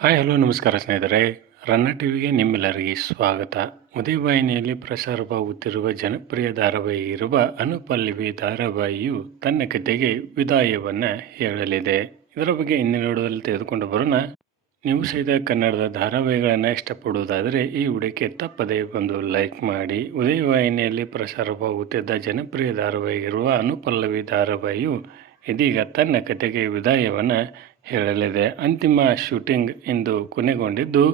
Hi hello ನಮಸ್ಕಾರ ಸ್ನೇಹಿತರೆ. ರನ್ನ ಟಿವಿಗೆ ನಿಮ್ಮೆಲ್ಲರಿಗೆ ಸ್ವಾಗತ. ಉದಯವಾಹಿನಿಯಲ್ಲಿ ಪ್ರಸಾರವಾಗುತ್ತಿರುವ ಜನಪ್ರಿಯ ಧಾರಾವಾಹಿ ಇರುವ ಅನುಪಲ್ಲವಿ ಧಾರಾವಾಹಿಯು ತನ್ನ ಕಥೆಗೆ ವಿದಾಯವನ್ನು ಹೇಳಲಿದೆ. ಇದರ ಬಗ್ಗೆ ಇಂದಿನ ವಿಡಿಯೋದಲ್ಲಿ ತೆಗೆದುಕೊಂಡು ಬರೋಣ. ನೀವು ಸಹಿತ ಕನ್ನಡದ ಧಾರಾವಾಹಿಗಳನ್ನು ಇಷ್ಟಪಡುವುದಾದರೆ ಈ ವಿಡಿಯೋಕ್ಕೆ ತಪ್ಪದೇ ಒಂದು ಲೈಕ್ ಮಾಡಿ. ಉದಯವಾಹಿನಿಯಲ್ಲಿ ಪ್ರಸಾರವಾಗುತ್ತಿದ್ದ ಜನಪ್ರಿಯ ಧಾರಾವಾಹಿ ಇರುವ ಅನುಪಲ್ಲವಿ ಧಾರಾವಾಹಿಯು ಇದೀಗ ತನ್ನ ಕಥೆಗೆ ವಿದಾಯವನ್ನು ಹೇಳಲಿದೆ. ಅಂತಿಮ ಶೂಟಿಂಗ್ ಇಂದು ಕೊನೆಗೊಂಡಿದ್ದು,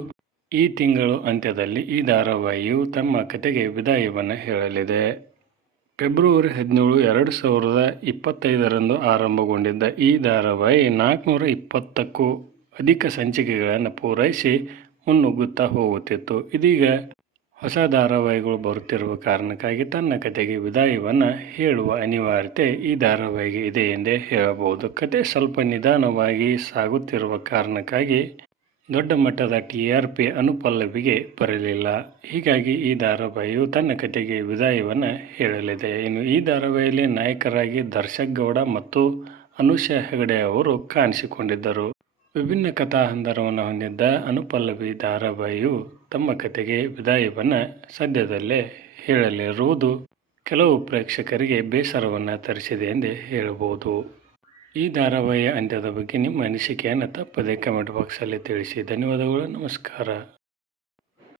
ಈ ತಿಂಗಳು ಅಂತ್ಯದಲ್ಲಿ ಈ ಧಾರಾವಾಹಿಯು ತಮ್ಮ ಕಥೆಗೆ ವಿದಾಯವನ್ನು ಹೇಳಲಿದೆ. ಫೆಬ್ರವರಿ 17, 2025ರಂದು ಆರಂಭಗೊಂಡಿದ್ದ ಈ ಧಾರಾವಾಹಿ 420ಕ್ಕೂ ಅಧಿಕ ಸಂಚಿಕೆಗಳನ್ನು ಪೂರೈಸಿ ಮುನ್ನುಗ್ಗುತ್ತಾ ಹೋಗುತ್ತಿತ್ತು. ಇದೀಗ ಹೊಸ ಧಾರಾವಾಹಿಗಳು ಬರುತ್ತಿರುವ ಕಾರಣಕ್ಕಾಗಿ ತನ್ನ ಕಥೆಗೆ ವಿದಾಯವನ್ನು ಹೇಳುವ ಅನಿವಾರ್ಯತೆ ಈ ಧಾರಾವಾಹಿಗೆ ಇದೆ ಎಂದೇ ಹೇಳಬಹುದು. ಕತೆ ಸ್ವಲ್ಪ ನಿಧಾನವಾಗಿ ಸಾಗುತ್ತಿರುವ ಕಾರಣಕ್ಕಾಗಿ ದೊಡ್ಡ ಮಟ್ಟದ TRP ಅನುಪಲ್ಲವಿಗೆ ಬರಲಿಲ್ಲ. ಹೀಗಾಗಿ ಈ ಧಾರಾವಾಹಿಯು ತನ್ನ ಕಥೆಗೆ ವಿದಾಯವನ್ನು ಹೇಳಲಿದೆ. ಇನ್ನು ಈ ಧಾರಾವಾಹಿಯಲ್ಲಿ ನಾಯಕರಾಗಿ ದರ್ಶಕ್ ಗೌಡ ಮತ್ತು ಅನುಷಾ ಹೆಗಡೆ ಅವರು ಕಾಣಿಸಿಕೊಂಡಿದ್ದರು. ವಿಭಿನ್ನ ಕಥಾ ಹಂದರವನ್ನು ಹೊಂದಿದ್ದ ಅನುಪಲ್ಲವಿ ಧಾರಾವಾಹಿಯು ತಮ್ಮ ಕಥೆಗೆ ವಿದಾಯವನ್ನು ಸದ್ಯದಲ್ಲೇ ಹೇಳಲಿರುವುದು ಕೆಲವು ಪ್ರೇಕ್ಷಕರಿಗೆ ಬೇಸರವನ್ನು ತರಿಸಿದೆ ಎಂದೇ ಹೇಳಬಹುದು. ಈ ಧಾರಾವಾಹಿಯ ಅಂತ್ಯದ ಬಗ್ಗೆ ನಿಮ್ಮ ಅನಿಸಿಕೆಯನ್ನು ತಪ್ಪದೇ ಕಮೆಂಟ್ ಬಾಕ್ಸಲ್ಲಿ ತಿಳಿಸಿ. ಧನ್ಯವಾದಗಳು. ನಮಸ್ಕಾರ.